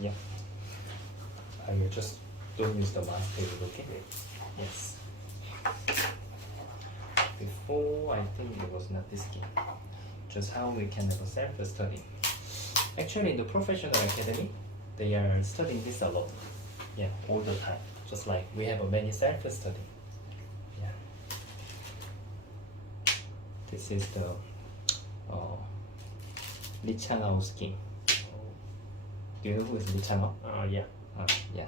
Yeah. I just don't use the mouse table, okay? Yes. Before, I think it was not this game. Just how we can have a self-study. Actually, in the professional academy, they are studying this a lot. Yeah, all the time. Just like we have a many self-study. Yeah. This is the Lee Chang-ao's game. Do you know who is Lee Chang-ao? Yeah. Yeah.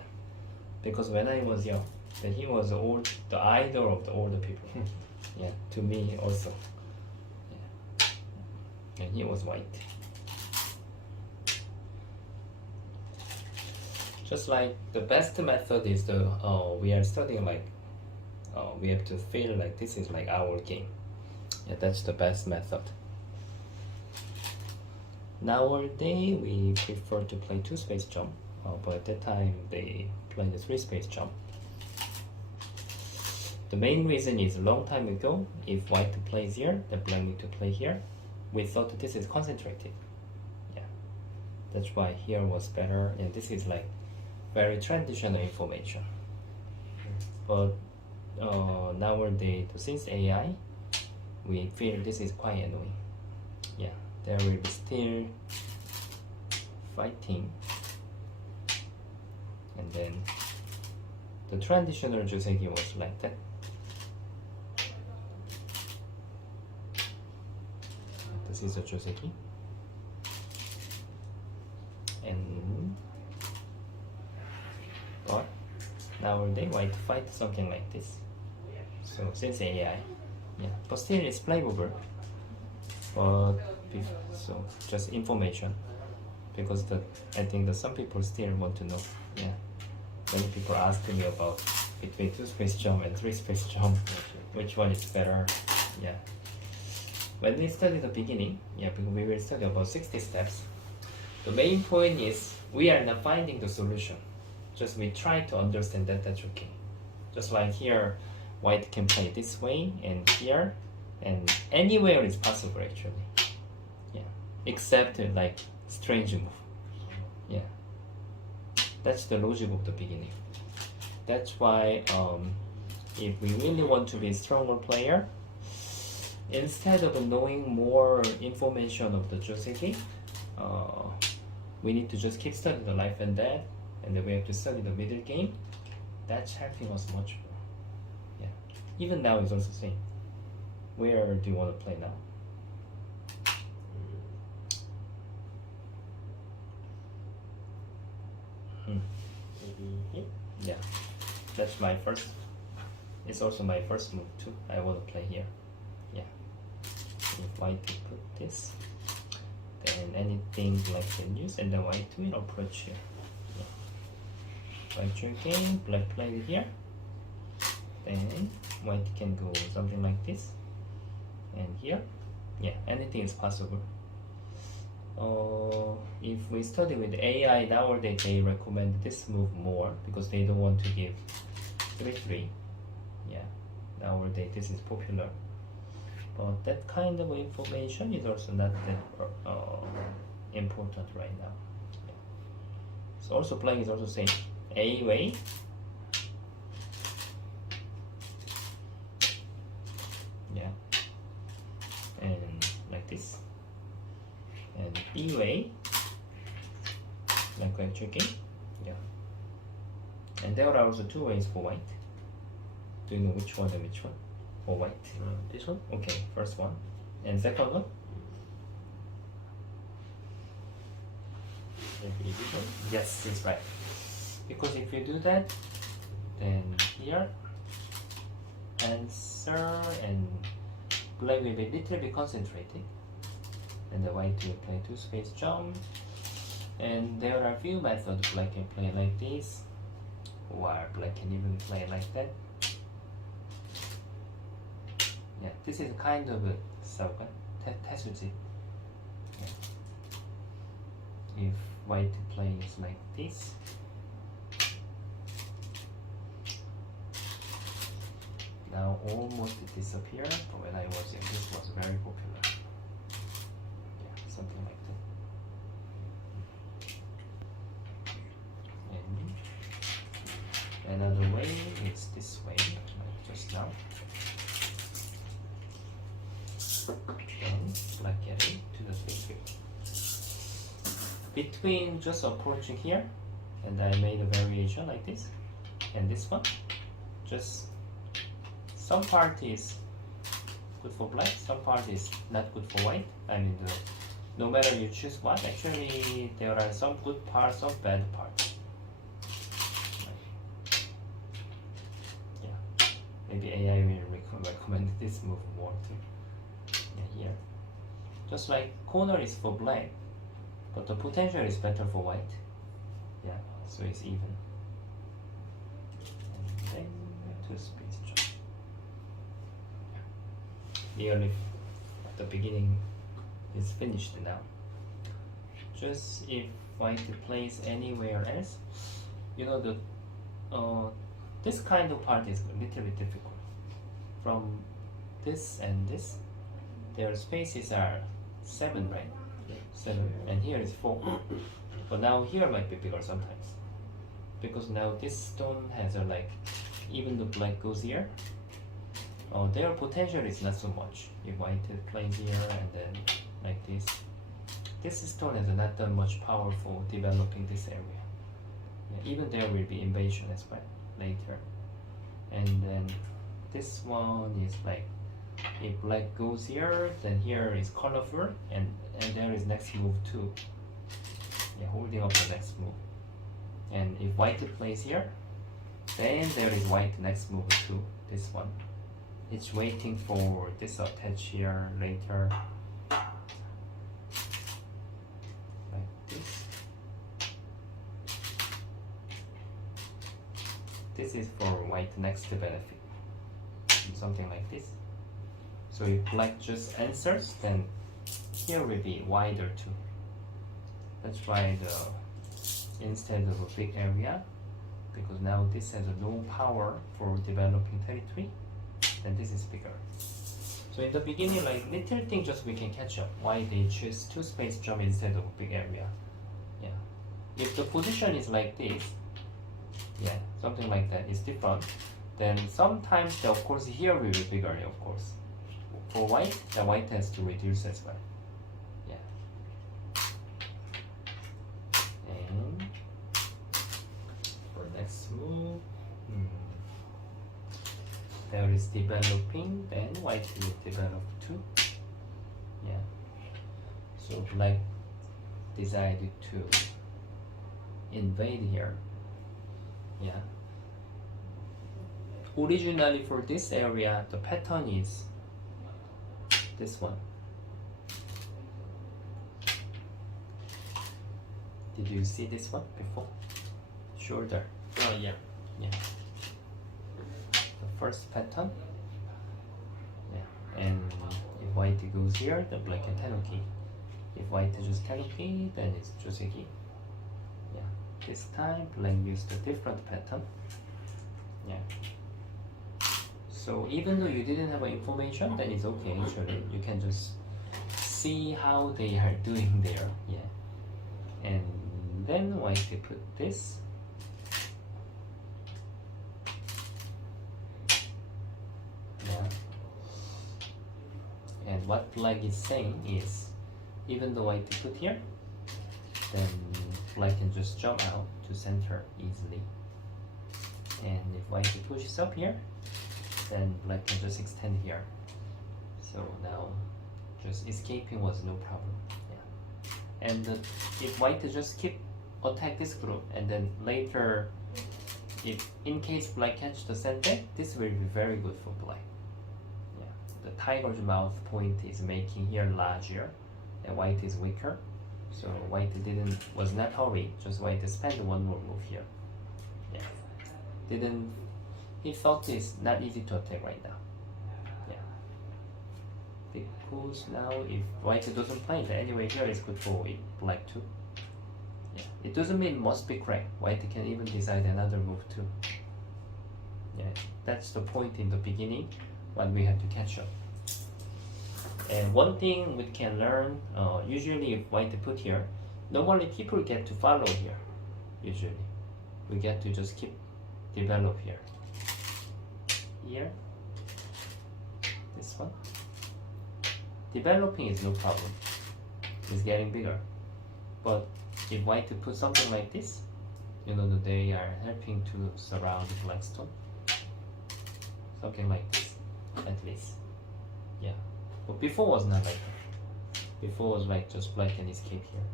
Because when I was young, then he was the idol of all the people. Yeah, to me also. Yeah. And he was white. Just like the best method is we are studying like we have to feel like this is like our game. Yeah, that's the best method. Nowadays we prefer to play 2-space jump, but at that time they played the 3-space jump. The main reason is a long time ago, if white plays here, then black need to play here. We thought this is concentrated. Yeah, that's why here was better, and this is like very traditional information. But nowadays, since AI, we feel this is quite annoying. Yeah, there will be still fighting, and then the traditional joseki was like that. This is a joseki, and but nowadays white fight something like this. So since AI, yeah, but still it's playable. But so just information, because I think that some people still want to know. Yeah, many people ask me about between 2-space jump and 3-space jump, which one is better. Yeah. When we study the beginning, yeah, because we will study about 60 steps. The main point is we are not finding the solution. Just we try to understand that that's okay. Just like here, white can play this way and here, and anywhere is possible actually. Yeah, except like strange move. Yeah, that's the logic of the beginning. That's why if we really want to be a stronger player, instead of knowing more information of the joseki, we need to just keep studying the life and death, and then we have to study the middle game. That's helping us much more. Yeah, even now it's also same. Where do you want to play now? Maybe here. Yeah, that's my first. It's also my first move too. I want to play here. Yeah. If white to put this, then anything black can use, and then white will approach here. Yeah. White again, black play here. Then white can go something like this, and here. Yeah, anything is possible. If we study with AI nowadays, they recommend this move more because they don't want to give 3-3. Yeah, nowadays this is popular. But that kind of information is also not that important right now. Yeah. So also playing is also same. A way. Yeah. And like this. And B way. Like white checking. Yeah. And there are also 2 ways for white. Do you know which one and which one? For white? This one? Okay, first one. And second one? Maybe this one? Yes, it's right. Because if you do that, then here, answer, and black will be a little bit concentrated. And the white will play 2-space jump. And there are few methods. Black can play like this, or black can even play like that. Yeah, this is kind of a tesuji. Yeah. If white plays like this, now almost it disappeared, but when I was young, this was very popular. Yeah, something like that. this way, like just now. Then black getting to the figure. Between just approaching here, and I made a variation like this, and this one, just some part is good for black, some part is not good for white. I mean, no matter you choose what, actually there are some good parts, some bad parts. Yeah, maybe AI will recommend this move more too. Yeah, here, just like corner is for black, but the potential is better for white. Yeah, so it's even. And then to space jump. Nearly the beginning is finished now. Just if white plays anywhere else, you know, the this kind of part is a little bit difficult. From this and this, their spaces are 7, right? 7, and here is 4. But now here might be bigger sometimes, because now this stone has a like, even the black goes here, their potential is not so much. If white plays here and then like this stone has not that much power for developing this area. Yeah, even there will be invasion as well later. And then this one is like, if black goes here, then here is colorful, and there is next move too. Yeah, holding up the next move. And if white plays here, then there is white next move too. This one. It's waiting for this attach here later. Like this. This is for white next benefit. Something like this. So if black just answers, then here will be wider too. That's why instead of a big area, because now this has no power for developing territory, then this is bigger. So in the beginning, like little thing just we can catch up. Why they choose 2 space jump instead of a big area. Yeah. If the position is like this, yeah, something like that is different, then sometimes of course here will be bigger, of course. For white, the white has to reduce as well. Yeah. And for next move, there is developing, then white will develop too. Yeah. So black decided to invade here. Yeah. Originally for this area, the pattern is this one. Did you see this one before? Shoulder. Oh yeah. Yeah. The first pattern. Yeah. And if white goes here, then black can Tanuki. If white chooses Tanuki, then it's Joseki. Yeah. This time black used a different pattern. Yeah. So even though you didn't have information, then it's okay actually. You can just see how they are doing there. Yeah. And then white they put this. Yeah. And what black is saying is, even though white put here, then black can just jump out to center easily. And if white pushes up here, then black can just extend here. So now just escaping was no problem. Yeah. And if white just keep attack this group, and then later, if in case black catch the center, this will be very good for black. Yeah. The tiger's mouth point is making here larger, and white is weaker. So white was not hurried, just white spend one more move here. Yeah. He thought it's not easy to attack right now. Yeah. Because now if white doesn't play, then anyway here is good for black too. Yeah. It doesn't mean must be correct. White can even decide another move too. Yeah. That's the point in the beginning when we have to catch up. And one thing we can learn, usually if white put here, normally people get to follow here. Usually. We get to just keep develop here. here, this one. Developing is no problem. It's getting bigger. But if white to put something like this, you know that they are helping to surround the black stone. Something like this, at least. Yeah. But before was not like that. Before was like just black and escape here.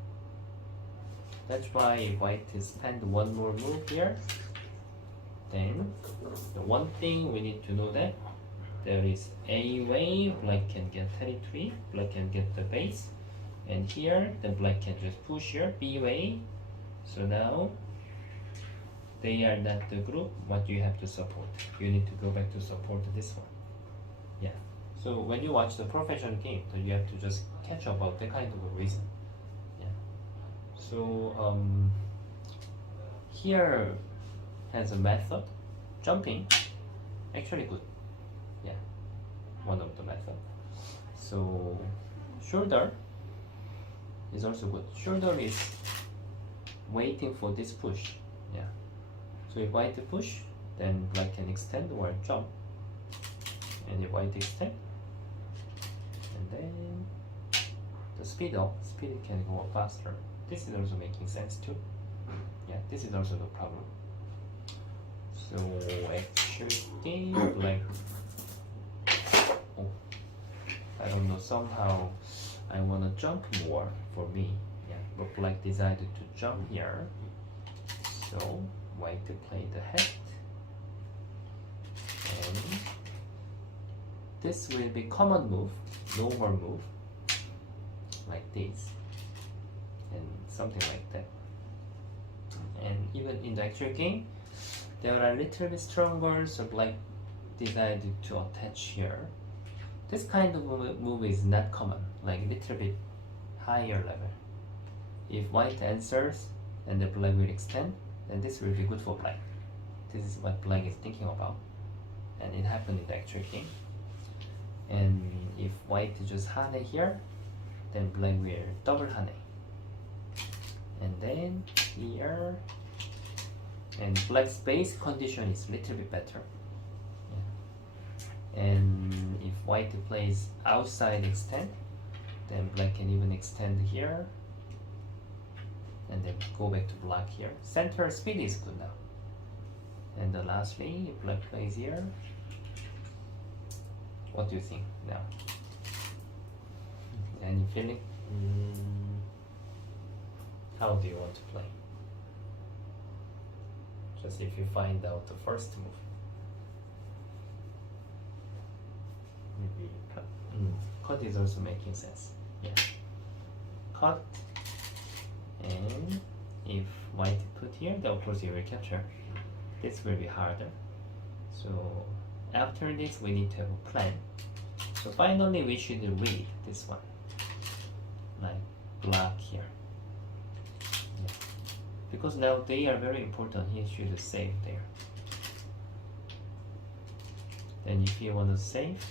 That's why if white is spend one more move here, then the one thing we need to know that there is a way black can get territory, black can get the base, and here the black can just push here, B way. So now they are not the group what you have to support. You need to go back to support this one. Yeah. So when you watch the professional game, so you have to just catch up about that kind of a reason. Yeah. So here has a method, jumping, actually good. Yeah, one of the method. So shoulder is also good. Shoulder is waiting for this push. Yeah. So if white push, then black can extend or jump. And if white extend, and then the speed can go up faster. This is also making sense too. Yeah, this is also the problem. So actually, like, oh, I don't know, somehow I want to jump more for me. Yeah, but black decided to jump here. So white to play the head. And this will be common move, normal move, like this. And something like that. And even in the actual game, they are a little bit stronger, so black decided to attach here. This kind of move is not common, like a little bit higher level. If white answers and the black will extend, then this will be good for black. This is what black is thinking about. And it happened in the actual game. And if white just hane here, then black will double hane. And then here, and black's base condition is little bit better. Yeah. And if white plays outside extend, then black can even extend here, and then go back to black here. Center speed is good now. And then lastly, if black plays here, what do you think now? Any feeling? How do you want to play? Just if you find out the first move. Maybe cut. Cut is also making sense. Yeah. Cut. And if white put here, then of course you will capture. This will be harder. So after this, we need to have a plan. So finally, we should read this one. Like black here. Yeah. Because now they are very important, he should save there. Then if you want to save,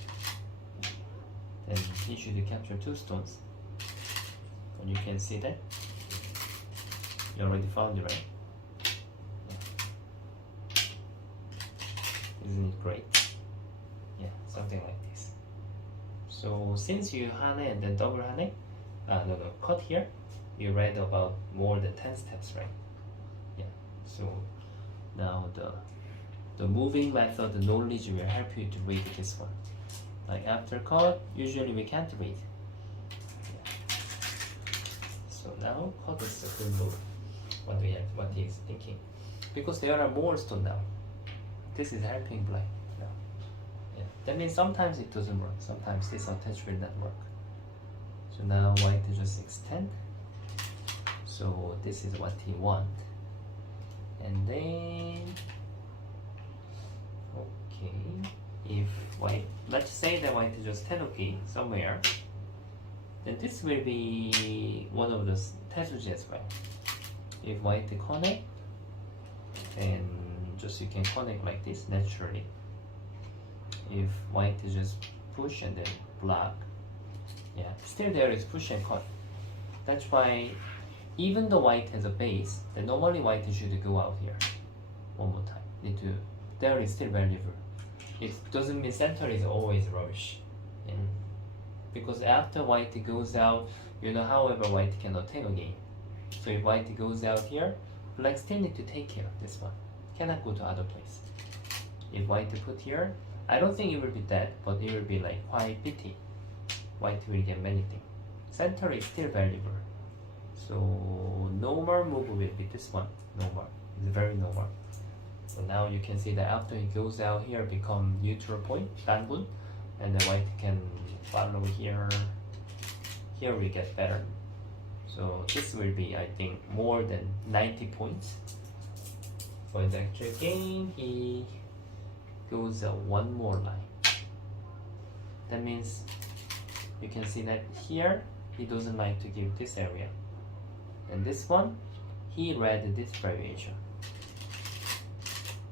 then he should capture 2 stones. And you can see that. You already found it, right? Yeah. Isn't it great? Yeah, something like this. So since you hane and then double hane, cut here, you read about more than 10 steps, right? Yeah. So now the moving method, the knowledge will help you to read this one. Like after cut, usually we can't read. Yeah. So now cut is a good move. What we have, what he is thinking, because there are more stone now. This is helping black now. Yeah. That means sometimes it doesn't work. Sometimes this attach will not work. So now white just extend. So this is what he want. And then okay, if white, let's say that white just tenuki somewhere, then this will be one of the tesuji as well. If white connect, then just you can connect like this naturally. If white just push and then block, yeah, still there is push and cut. That's why even though white has a base, then normally white should go out here one more time. There is still valuable. it doesn't mean center is always rubbish. And because after white goes out, you know, however, white can attack again. So if white goes out here, black still need to take care of this one. Cannot go to other place. If white put here, I don't think it will be dead, but it will be like quite pity. White will get many things. Center is still valuable. So normal move will be this one. Normal. It's very normal. So now you can see that after he goes out here, become neutral point, dangun, and then white can follow here. Here we get better. So this will be, I think, more than 90 points. For the actual game, he goes one more line. That means you can see that here he doesn't like to give this area, and this one he read this variation.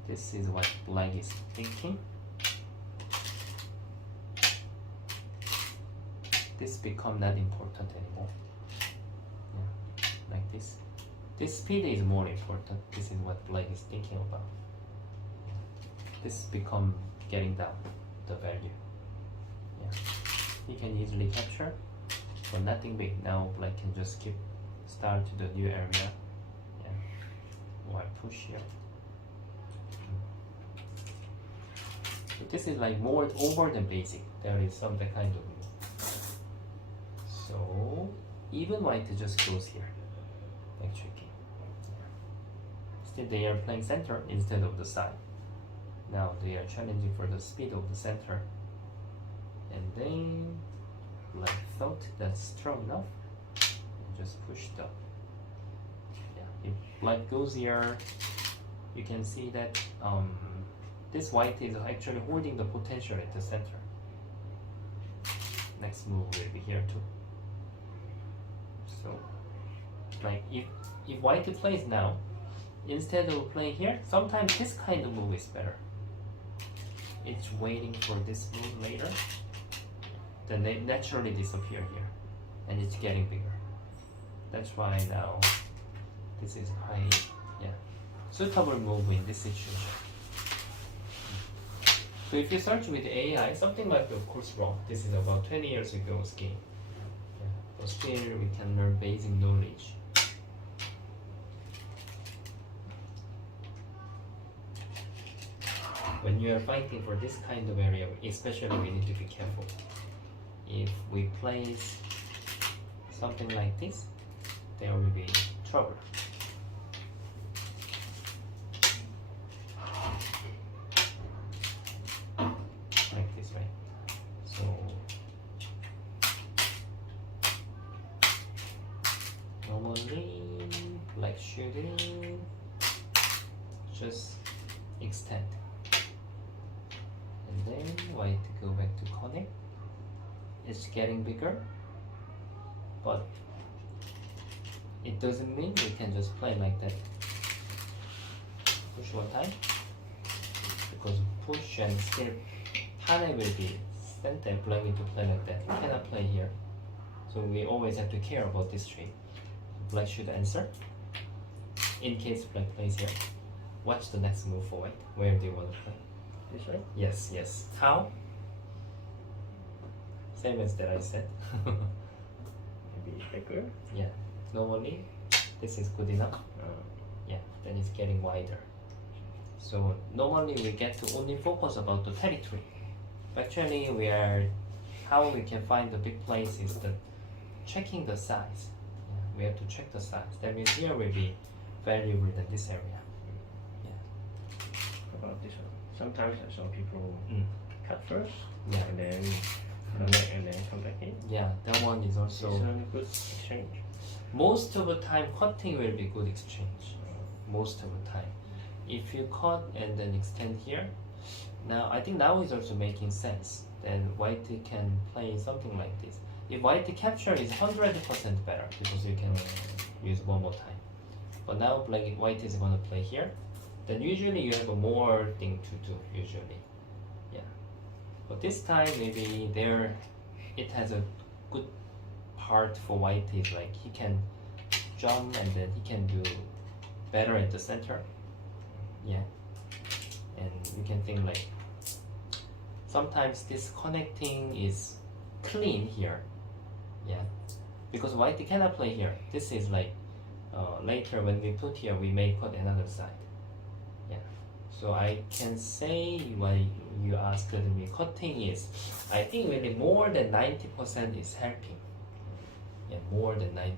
This is what black is thinking. This become not important anymore. Yeah, like this. This speed is more important. This is what black is thinking about. This become getting down the value. Yeah, he can easily capture, but nothing big. Now black can just keep start to the new area. Yeah, or push here. So this is like more over than basic. There is some kind of move. So even white just goes here. Actually, still they are playing center instead of the side. Now they are challenging for the speed of the center. And then black thought that's strong enough and just pushed up. Yeah, if black goes here, you can see that this white is actually holding the potential at the center. Next move will be here too. So, like if white plays now, instead of playing here, sometimes this kind of move is better. It's waiting for this move later, then they naturally disappear here, and it's getting bigger. That's why now this is high, yeah, suitable move in this situation. So if you search with AI, something might be of course wrong. This is about 20 years ago's game. Yeah. But still we can learn basic knowledge. When you are fighting for this kind of area, especially we need to be careful. If we place something like this, there will be trouble. Like this, right? So normally black shooting, just extend. And then white go back to connect. It's getting bigger, but it doesn't mean we can just play like that. Push one time, because push and still Hane will be sent and playing to play like that. We cannot play here, so we always have to care about this trade. Black should answer. In case black plays here, watch the next move for white. Where do you want to play? This way? Yes, yes. How? Same as that I said. Maybe bigger? Yeah. Normally, this is good enough. Yeah, then it's getting wider. So normally we get to only focus about the territory. Actually, how we can find the big place is checking the size. Yeah, we have to check the size. That means here will be valuable than this area. How about this one? Sometimes I saw people cut first, Yeah. and then connect, and then come back in. Yeah, that one is also. It's a good exchange. Most of the time, cutting will be good exchange. Most of the time, if you cut and then extend here, now I think now is also making sense. Then white can play something like this. If white capture is 100% better because you can use one more time. But now white is gonna play here. Then usually you have a more thing to do usually. Yeah. But this time maybe it has a good part for white is like he can jump and then he can do better at the center. Yeah. And you can think like sometimes this connecting is clean here. Yeah, because white cannot play here. This is like later when we put here, we may put another side. Yeah, so I can say why you asked me cutting is, I think really more than 90% is helping. Yeah, more than 90%.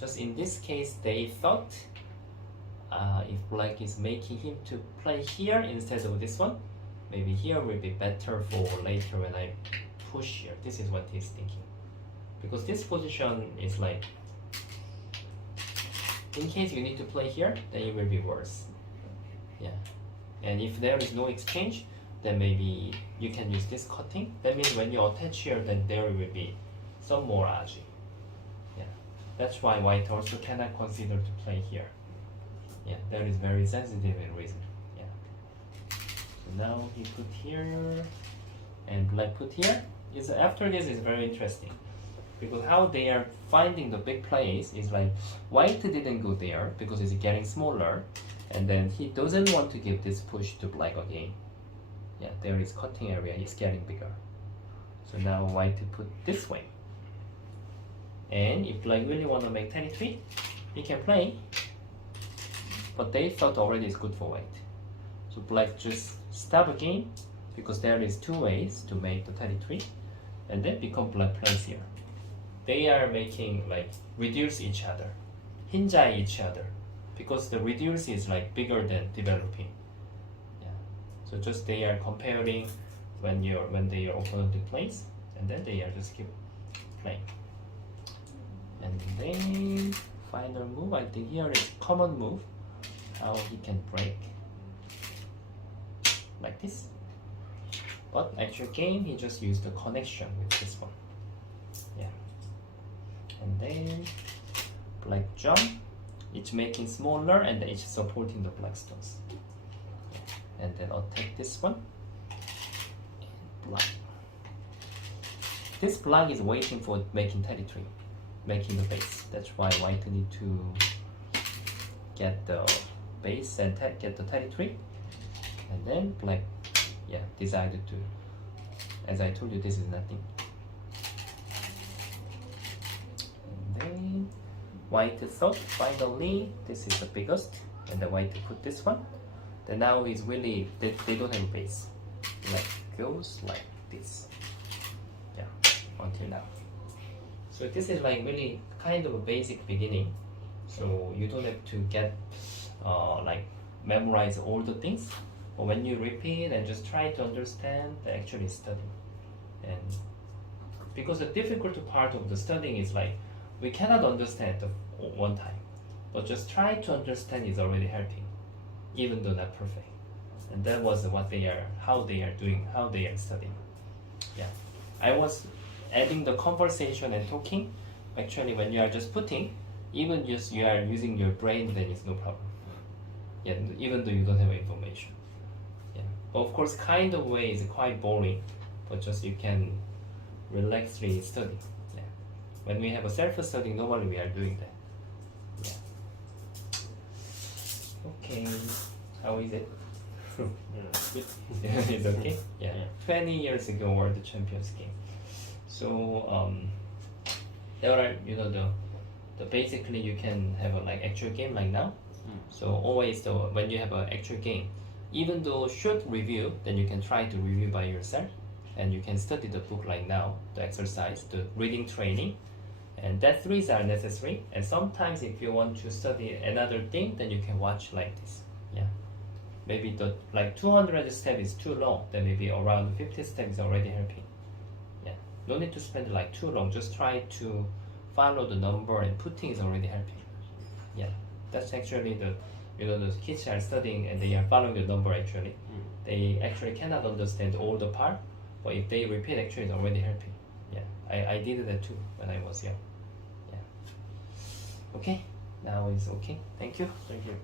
Just in this case, they thought if black is making him to play here instead of this one, maybe here will be better for later when I push here. This is what he's thinking. Because this position is like, in case you need to play here, then it will be worse. Yeah. And if there is no exchange, then maybe you can use this cutting. That means when you attach here, then there will be some more aji. Yeah. That's why white also cannot consider to play here. Yeah, that is very sensitive and reason. Yeah. So now he put here, and black put here. After this is very interesting, because how they are finding the big plays is like white didn't go there because it's getting smaller, and then he doesn't want to give this push to black again. Yeah, there is cutting area is getting bigger. So now white put this way, and if black really want to make 33, he can play. But they thought already is good for white. So black just stop again, because there is two ways to make the 33, and then become black plays here. They are making like reduce each other, hinjai each other, because the reduce is like bigger than developing. Yeah. So just they are comparing when they are opponent plays, and then they are just keep playing. And then final move, I think here is common move. How he can break like this, but actual game he just used the connection with this one. Yeah, and then black jump, it's making smaller and it's supporting the black stones. Yeah. And then attack this one, and black. This black is waiting for making 33, making the base. That's why white need to get the base and get the 33, and then black, yeah, decided to, as I told you, this is nothing. And then white thought finally this is the biggest, and the white put this one. Then now is really they don't have a base, like goes like this. Yeah, until now. So this is like really kind of a basic beginning. So you don't have to get like memorize all the things, but when you repeat and just try to understand, they actually study. And because the difficult part of the studying is like we cannot understand the one time, but just try to understand is already helping, even though not perfect. And that was what they are, how they are doing, how they are studying. Yeah, I was adding the conversation and talking. Actually, when you are just putting, even just you are using your brain, then it's no problem. Yeah, even though you don't have information. Yeah, but of course, kind of way is quite boring, but just you can relaxedly study. Yeah, when we have a self-study, normally we are doing that. Yeah. Okay, how is it? It's okay. Yeah. 20 years ago, World Champions game. So there are the basically you can have a like actual game like now. So always when you have an actual game, even though short review, then you can try to review by yourself, and you can study the book like now, the exercise, the reading training, and that threes are necessary. And sometimes if you want to study another thing, then you can watch like this. Yeah, maybe the like 200 step is too long, then maybe around 50 steps is already helping. Yeah, no need to spend like too long. Just try to follow the number, and putting is already helping. Yeah. That's actually the kids are studying and they are following the number actually. They actually cannot understand all the part, but if they repeat, actually it's already helping. Yeah, I did that too when I was young. Yeah. Okay, now it's okay. Thank you. Thank you.